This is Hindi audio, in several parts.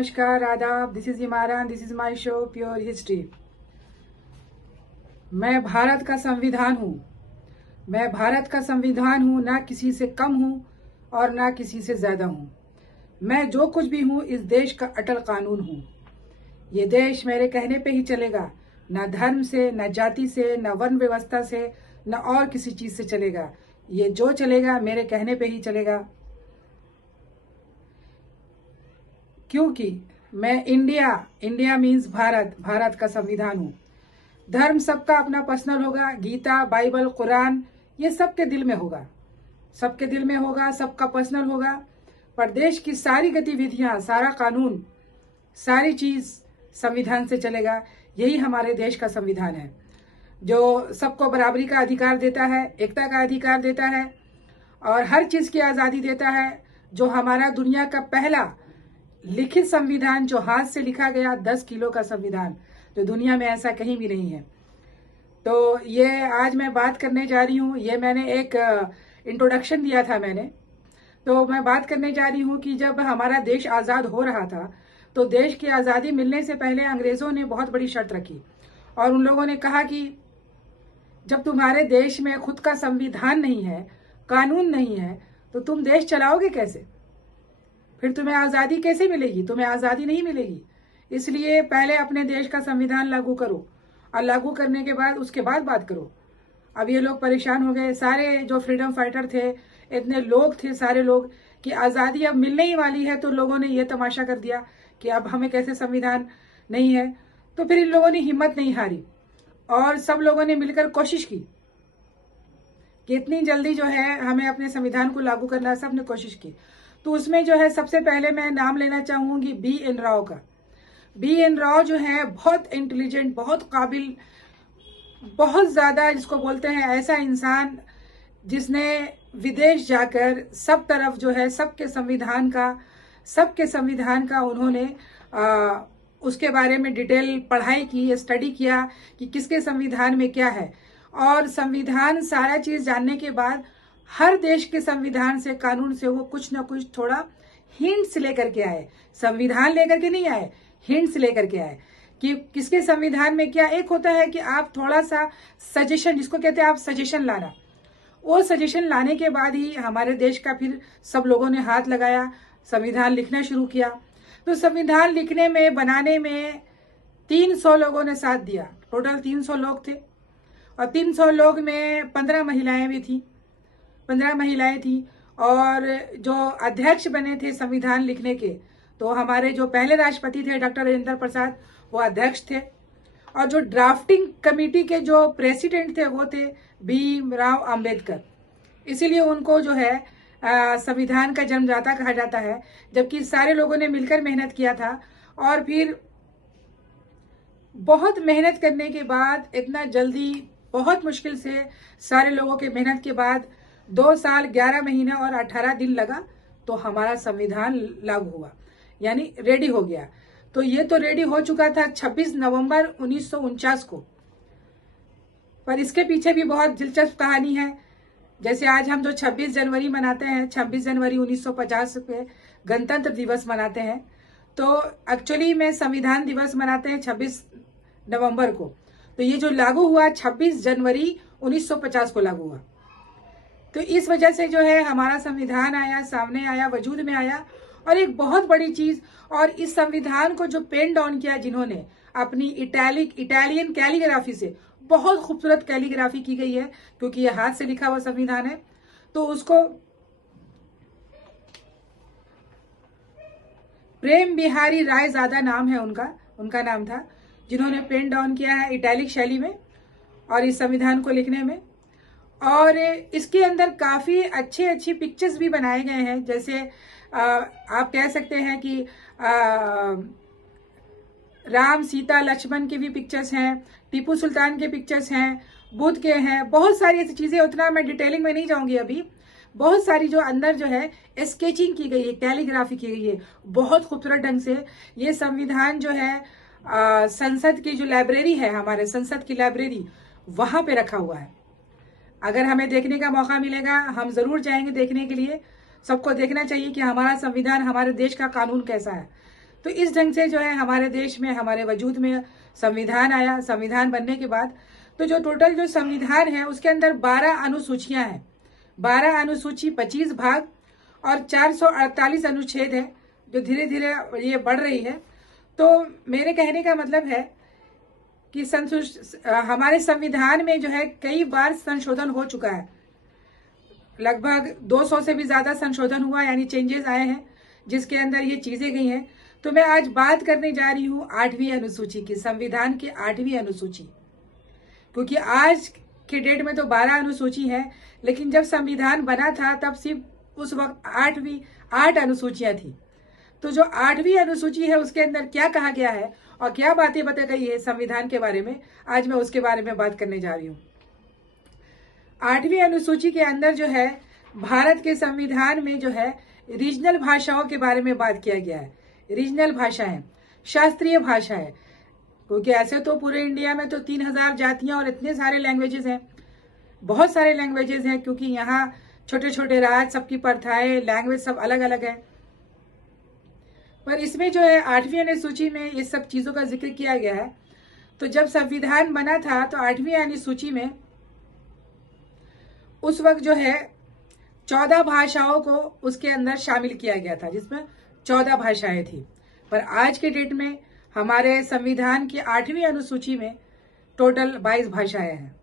नमस्कार, आदाब। This is Imran, this is my show pure history. मैं भारत का संविधान हूँ। मैं भारत का संविधान हूँ, ना किसी से कम हूँ और ना किसी से ज्यादा हूँ। मैं जो कुछ भी हूँ इस देश का अटल कानून हूँ। ये देश मेरे कहने पे ही चलेगा, ना धर्म से, ना जाति से, ना वर्ण व्यवस्था से, ना और किसी चीज से चलेगा। ये जो चलेगा मेरे कहने पे ही चलेगा, क्योंकि मैं इंडिया मीन्स भारत, भारत का संविधान हूँ। धर्म सबका अपना पर्सनल होगा, गीता, बाइबल, कुरान ये सबके दिल में होगा, सबके दिल में होगा, सबका पर्सनल होगा। पर देश की सारी गतिविधियां, सारा कानून, सारी चीज संविधान से चलेगा। यही हमारे देश का संविधान है, जो सबको बराबरी का अधिकार देता है, एकता का अधिकार देता है और हर चीज की आजादी देता है। जो हमारा दुनिया का पहला लिखित संविधान, जो हाथ से लिखा गया 10 किलो का संविधान, जो दुनिया में ऐसा कहीं भी नहीं है। तो ये आज मैं बात करने जा रही हूँ। ये मैंने एक इंट्रोडक्शन दिया था मैंने, तो मैं बात करने जा रही हूँ कि जब हमारा देश आजाद हो रहा था तो देश की आजादी मिलने से पहले अंग्रेजों ने बहुत बड़ी शर्त रखी और उन लोगों ने कहा कि जब तुम्हारे देश में खुद का संविधान नहीं है, कानून नहीं है, तो तुम देश चलाओगे कैसे? फिर तुम्हें आजादी कैसे मिलेगी? तुम्हें आजादी नहीं मिलेगी। इसलिए पहले अपने देश का संविधान लागू करो और लागू करने के बाद उसके बाद बात करो। अब ये लोग परेशान हो गए, सारे जो फ्रीडम फाइटर थे, इतने लोग थे, सारे लोग, कि आजादी अब मिलने ही वाली है। तो लोगों ने ये तमाशा कर दिया कि अब हमें कैसे संविधान नहीं है। तो फिर इन लोगों ने हिम्मत नहीं हारी और सब लोगों ने मिलकर कोशिश की कि इतनी जल्दी जो है हमें अपने संविधान को लागू करना है। सबने कोशिश की। तो उसमें जो है सबसे पहले मैं नाम लेना चाहूंगी B.N. राव का। B.N. राव जो है बहुत इंटेलिजेंट, बहुत काबिल, बहुत ज्यादा जिसको बोलते हैं ऐसा इंसान जिसने विदेश जाकर सब तरफ जो है सबके संविधान का उन्होंने उसके बारे में डिटेल पढ़ाई की, स्टडी किया कि किसके संविधान में क्या है। और संविधान सारा चीज जानने के बाद हर देश के संविधान से, कानून से वो कुछ ना कुछ थोड़ा हिंट्स लेकर के आए। संविधान लेकर के नहीं आए, हिंट्स लेकर के आए कि किसके संविधान में क्या। एक होता है कि आप थोड़ा सा सजेशन, जिसको कहते हैं आप सजेशन लाना, वो सजेशन लाने के बाद ही हमारे देश का फिर सब लोगों ने हाथ लगाया, संविधान लिखना शुरू किया। तो संविधान लिखने में, बनाने में 300 लोगों ने साथ दिया। टोटल 300 लोग थे और 300 लोग में 15 महिलाएं भी थी, 15 महिलाएं थी। और जो अध्यक्ष बने थे संविधान लिखने के, तो हमारे जो पहले राष्ट्रपति थे डॉक्टर राजेंद्र प्रसाद, वो अध्यक्ष थे। और जो ड्राफ्टिंग कमेटी के जो प्रेसिडेंट थे वो थे भीमराव अंबेडकर। इसीलिए उनको जो है संविधान का जन्मदाता कहा जाता है। जबकि सारे लोगों ने मिलकर मेहनत किया था और फिर बहुत मेहनत करने के बाद, इतना जल्दी, बहुत मुश्किल से, सारे लोगों के मेहनत के बाद 2 साल 11 महीना और 18 दिन लगा तो हमारा संविधान लागू हुआ, यानी रेडी हो गया। तो ये तो रेडी हो चुका था 26 नवंबर 1949 को। पर इसके पीछे भी बहुत दिलचस्प कहानी है। जैसे आज हम जो 26 जनवरी मनाते हैं, 26 जनवरी 1950 पे गणतंत्र दिवस मनाते हैं, तो एक्चुअली में संविधान दिवस मनाते हैं 26 नवंबर को। तो ये जो लागू हुआ 26 जनवरी 1950 को लागू हुआ। तो इस वजह से जो है हमारा संविधान आया, सामने आया, वजूद में आया। और एक बहुत बड़ी चीज, और इस संविधान को जो पेन डाउन किया जिन्होंने अपनी इटालियन कैलीग्राफी से, बहुत खूबसूरत कैलीग्राफी की गई है क्योंकि ये हाथ से लिखा हुआ संविधान है। तो उसको प्रेम बिहारी रायजादा नाम है उनका नाम था, जिन्होंने पेन डाउन किया है इटैलिक शैली में और इस संविधान को लिखने में। और इसके अंदर काफी अच्छी पिक्चर्स भी बनाए गए हैं। जैसे आप कह सकते हैं कि राम, सीता, लक्ष्मण के भी पिक्चर्स हैं, टीपू सुल्तान के पिक्चर्स हैं, बुद्ध के हैं, बहुत सारी ऐसी चीजें। उतना मैं डिटेलिंग में नहीं जाऊंगी अभी। बहुत सारी जो अंदर जो है स्केचिंग की गई है, कैलीग्राफी की गई है बहुत खूबसूरत ढंग से। ये संविधान जो है संसद की जो लाइब्रेरी है, हमारे संसद की लाइब्रेरी, वहां पे रखा हुआ है। अगर हमें देखने का मौका मिलेगा हम जरूर जाएंगे देखने के लिए। सबको देखना चाहिए कि हमारा संविधान, हमारे देश का कानून कैसा है। तो इस ढंग से जो है हमारे देश में, हमारे वजूद में संविधान आया। संविधान बनने के बाद तो जो टोटल जो संविधान है उसके अंदर 12 अनुसूचियां हैं, 12 अनुसूची, 25 भाग और 448 अनुच्छेद है, जो धीरे धीरे ये बढ़ रही है। तो मेरे कहने का मतलब है कि हमारे संविधान में जो है कई बार संशोधन हो चुका है, लगभग 200 से भी ज्यादा संशोधन हुआ, यानी चेंजेस आए हैं जिसके अंदर ये चीजें गई हैं। तो मैं आज बात करने जा रही हूँ 8वीं अनुसूची की, संविधान की 8वीं अनुसूची। क्योंकि आज के डेट में तो 12 अनुसूची है, लेकिन जब संविधान बना था तब सिर्फ उस वक्त 8 अनुसूचियां थी। तो जो 8वीं अनुसूची है उसके अंदर क्या कहा गया है और क्या बातें बताई गई है संविधान के बारे में, आज मैं उसके बारे में बात करने जा रही हूँ। 8वीं अनुसूची के अंदर जो है भारत के संविधान में जो है रीजनल भाषाओं के बारे में बात किया गया है। रीजनल भाषाएं, शास्त्रीय भाषा है, क्योंकि ऐसे तो पूरे इंडिया में तो 3000 जातियां और इतने सारे लैंग्वेजेस हैं, बहुत सारे लैंग्वेजेस हैं, क्योंकि यहाँ छोटे छोटे राज्य, सबकी प्रथाएं, लैंग्वेज सब अलग अलग है। पर इसमें जो है 8वीं अनुसूची में ये सब चीजों का जिक्र किया गया है। तो जब संविधान बना था तो 8वीं अनुसूची में उस वक्त जो है 14 भाषाओं को उसके अंदर शामिल किया गया था, जिसमें 14 भाषाएं थी। पर आज के डेट में हमारे संविधान की 8वीं अनुसूची में टोटल 22 भाषाएं हैं।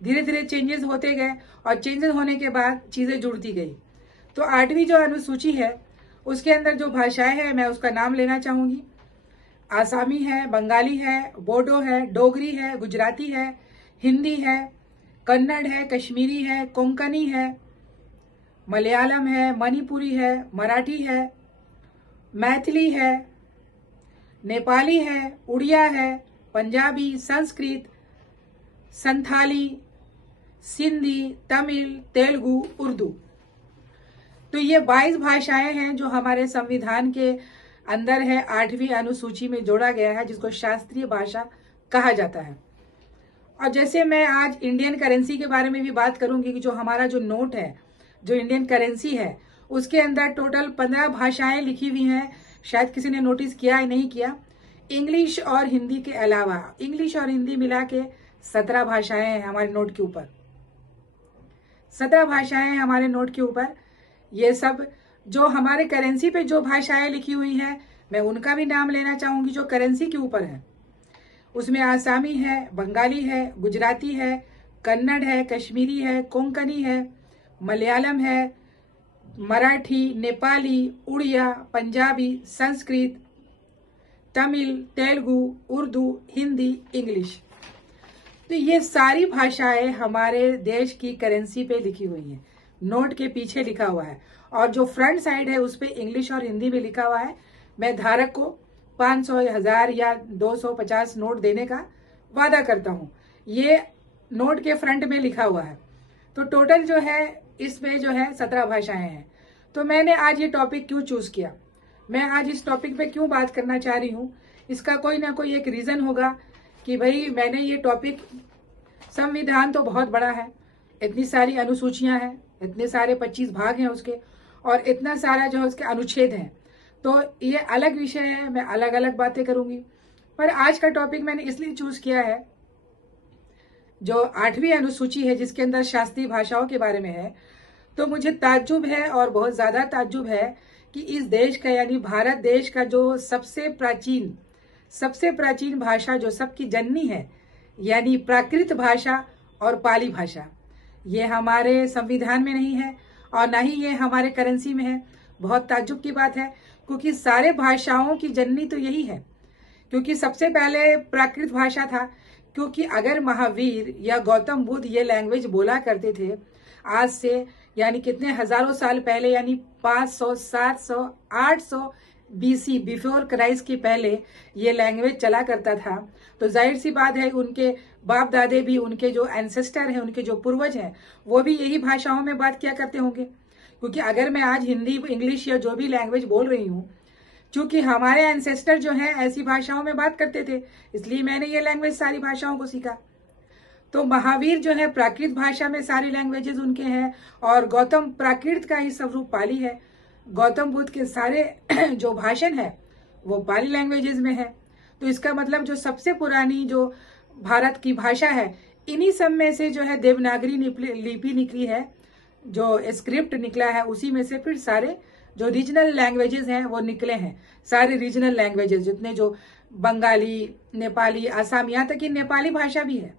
धीरे धीरे चेंजेस होते गए और चेंजेस होने के बाद चीजें जुड़ती गई। तो 8वीं जो अनुसूची है उसके अंदर जो भाषाएं हैं मैं उसका नाम लेना चाहूंगी। आसामी है, बंगाली है, बोडो है, डोगरी है, गुजराती है, हिंदी है, कन्नड़ है, कश्मीरी है, कोंकणी है, मलयालम है, मणिपुरी है, मराठी है, मैथिली है, नेपाली है, उड़िया है, पंजाबी, संस्कृत, संथाली, सिंधी, तमिल, तेलुगु, उर्दू। तो ये 22 भाषाएं हैं जो हमारे संविधान के अंदर है, 8वीं अनुसूची में जोड़ा गया है, जिसको शास्त्रीय भाषा कहा जाता है। और जैसे मैं आज इंडियन करेंसी के बारे में भी बात करूंगी कि जो हमारा जो नोट है, जो इंडियन करेंसी है, उसके अंदर टोटल 15 भाषाएं लिखी हुई हैं। शायद किसी ने नोटिस किया है, नहीं किया। इंग्लिश और हिंदी के अलावा, इंग्लिश और हिंदी मिला के 17 भाषाएं हैं हमारे नोट के ऊपर। 17 भाषाएं हैं हमारे नोट के ऊपर। ये सब जो हमारे करेंसी पे जो भाषाएं लिखी हुई हैं मैं उनका भी नाम लेना चाहूंगी जो करेंसी के ऊपर है। उसमें आसामी है, बंगाली है, गुजराती है, कन्नड़ है, कश्मीरी है, कोंकणी है, मलयालम है, मराठी, नेपाली, उड़िया, पंजाबी, संस्कृत, तमिल, तेलुगु, उर्दू, हिंदी, इंग्लिश। तो ये सारी भाषाएं हमारे देश की करेंसी पे लिखी हुई हैं, नोट के पीछे लिखा हुआ है। और जो फ्रंट साइड है उस पे इंग्लिश और हिंदी में लिखा हुआ है। मैं धारक को 500, 1000 या 250 नोट देने का वादा करता हूँ। ये नोट के फ्रंट में लिखा हुआ है। तो टोटल जो है इसमें जो है 17 भाषाएं हैं। तो मैंने आज ये टॉपिक क्यों चूज किया, मैं आज इस टॉपिक पे क्यों बात करना चाह रही हूँ, इसका कोई ना कोई एक रीजन होगा कि भाई मैंने ये टॉपिक, संविधान तो बहुत बड़ा है, इतनी सारी अनुसूचियां हैं, इतने सारे 25 भाग हैं उसके, और इतना सारा जो है उसके अनुच्छेद हैं। तो ये अलग विषय है, मैं अलग अलग बातें करूंगी। पर आज का टॉपिक मैंने इसलिए चूज किया है, जो 8वीं अनुसूची है जिसके अंदर शास्त्रीय भाषाओं के बारे में है, तो मुझे ताज्जुब है और बहुत ज्यादा ताज्जुब है कि इस देश का, यानी भारत देश का जो सबसे प्राचीन भाषा, जो सबकी जननी है, यानी प्राकृत भाषा और पाली भाषा, ये हमारे संविधान में नहीं है और ना ही ये हमारे करेंसी में है। बहुत ताज्जुब की बात है, क्योंकि सारे भाषाओं की जननी तो यही है, क्योंकि सबसे पहले प्राकृत भाषा था। क्योंकि अगर महावीर या गौतम बुद्ध ये लैंग्वेज बोला करते थे आज से, यानी कितने हजारों साल पहले, यानी 500, 700, 800 BC, बिफोर क्राइस्ट के पहले ये लैंग्वेज चला करता था, तो जाहिर सी बात है उनके बाप दादे भी, उनके जो एंसेस्टर हैं, उनके जो पूर्वज हैं, वो भी यही भाषाओं में बात किया करते होंगे। क्योंकि अगर मैं आज हिंदी, इंग्लिश या जो भी लैंग्वेज बोल रही हूँ, क्योंकि हमारे एंसेस्टर जो हैं ऐसी भाषाओं में बात करते थे, इसलिए मैंने ये लैंग्वेज सारी भाषाओं को सीखा। तो महावीर जो है प्राकृत भाषा में सारी लैंग्वेजेस उनके हैं, और गौतम प्राकृत का ही स्वरूप पाली है। गौतम बुद्ध के सारे जो भाषण है वो पाली लैंग्वेजेस में है। तो इसका मतलब जो सबसे पुरानी जो भारत की भाषा है, इन्हीं सब में से जो है देवनागरी लिपि निकली है, जो स्क्रिप्ट निकला है, उसी में से फिर सारे जो रीजनल लैंग्वेजेस हैं वो निकले हैं। सारे रीजनल लैंग्वेजेस जितने, जो बंगाली, नेपाली, आसाम, यहाँ तक कि नेपाली भाषा भी है।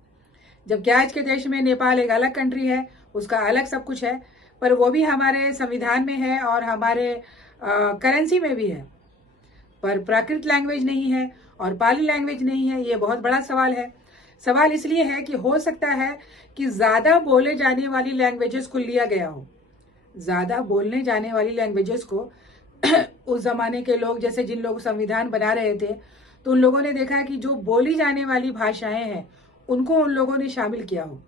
जबकि आज के देश में नेपाल एक अलग कंट्री है, उसका अलग सब कुछ है, पर वो भी हमारे संविधान में है और हमारे करेंसी में भी है, पर प्राकृत लैंग्वेज नहीं है और पाली लैंग्वेज नहीं है। ये बहुत बड़ा सवाल है। सवाल इसलिए है कि हो सकता है कि ज्यादा बोले जाने वाली लैंग्वेजेस को लिया गया हो, ज्यादा बोलने जाने वाली लैंग्वेजेस को उस जमाने के लोग, जैसे जिन लोग संविधान बना रहे थे, तो उन लोगों ने देखा कि जो बोली जाने वाली भाषाएं हैं उनको उन लोगों ने शामिल किया हो।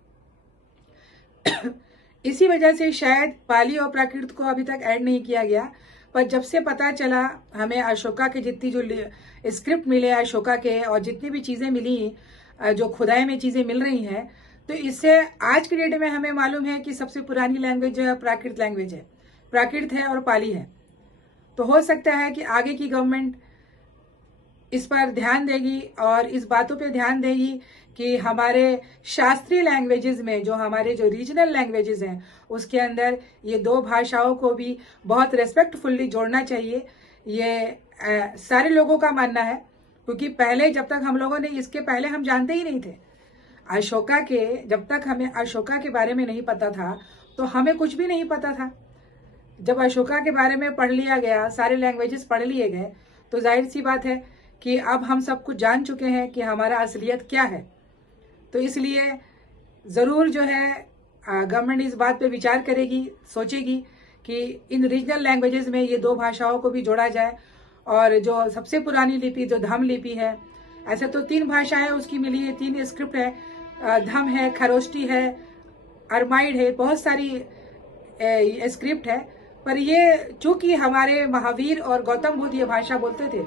इसी वजह से शायद पाली और प्राकृत को अभी तक ऐड नहीं किया गया। पर जब से पता चला हमें अशोका के जितनी जो स्क्रिप्ट मिले अशोका के, और जितनी भी चीजें मिली, जो खुदाई में चीजें मिल रही हैं, तो इससे आज के डेट में हमें मालूम है कि सबसे पुरानी लैंग्वेज जो है प्राकृत लैंग्वेज है, प्राकृत है और पाली है। तो हो सकता है कि आगे की गवर्नमेंट इस पर ध्यान देगी और इस बातों पे ध्यान देगी कि हमारे शास्त्रीय लैंग्वेजेस में, जो हमारे जो रीजनल लैंग्वेजेस हैं, उसके अंदर ये दो भाषाओं को भी बहुत रेस्पेक्टफुल्ली जोड़ना चाहिए। ये सारे लोगों का मानना है, क्योंकि पहले जब तक हम लोगों ने, इसके पहले हम जानते ही नहीं थे अशोका के, जब तक हमें अशोका के बारे में नहीं पता था तो हमें कुछ भी नहीं पता था। जब अशोका के बारे में पढ़ लिया गया, सारे लैंग्वेजेस पढ़ लिए गए, तो जाहिर सी बात है कि अब हम सब कुछ जान चुके हैं कि हमारा असलियत क्या है। तो इसलिए जरूर जो है गवर्नमेंट इस बात पे विचार करेगी, सोचेगी कि इन रीजनल लैंग्वेजेस में ये दो भाषाओं को भी जोड़ा जाए। और जो सबसे पुरानी लिपि जो धम लिपि है, ऐसे तो 3 भाषाएं उसकी मिली है, 3 स्क्रिप्ट है, धम है, खरोष्टी है, अरमाइड है, बहुत सारी स्क्रिप्ट है। पर ये चूंकि हमारे महावीर और गौतम बुद्ध ये भाषा बोलते थे,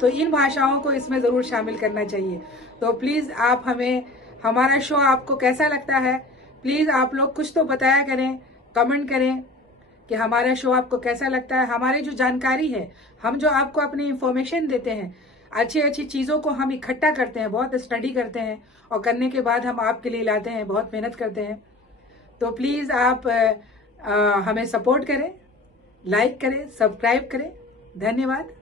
तो इन भाषाओं को इसमें जरूर शामिल करना चाहिए। तो प्लीज आप हमें, हमारा शो आपको कैसा लगता है, प्लीज आप लोग कुछ तो बताया करें, कमेंट करें कि हमारा शो आपको कैसा लगता है। हमारी जो जानकारी है, हम जो आपको अपनी इंफॉर्मेशन देते हैं, अच्छी अच्छी चीजों को हम इकट्ठा करते हैं, बहुत स्टडी करते हैं, और करने के बाद हम आपके लिए लाते हैं, बहुत मेहनत करते हैं। तो प्लीज आप हमें सपोर्ट करें, लाइक करें, सब्सक्राइब करें। धन्यवाद।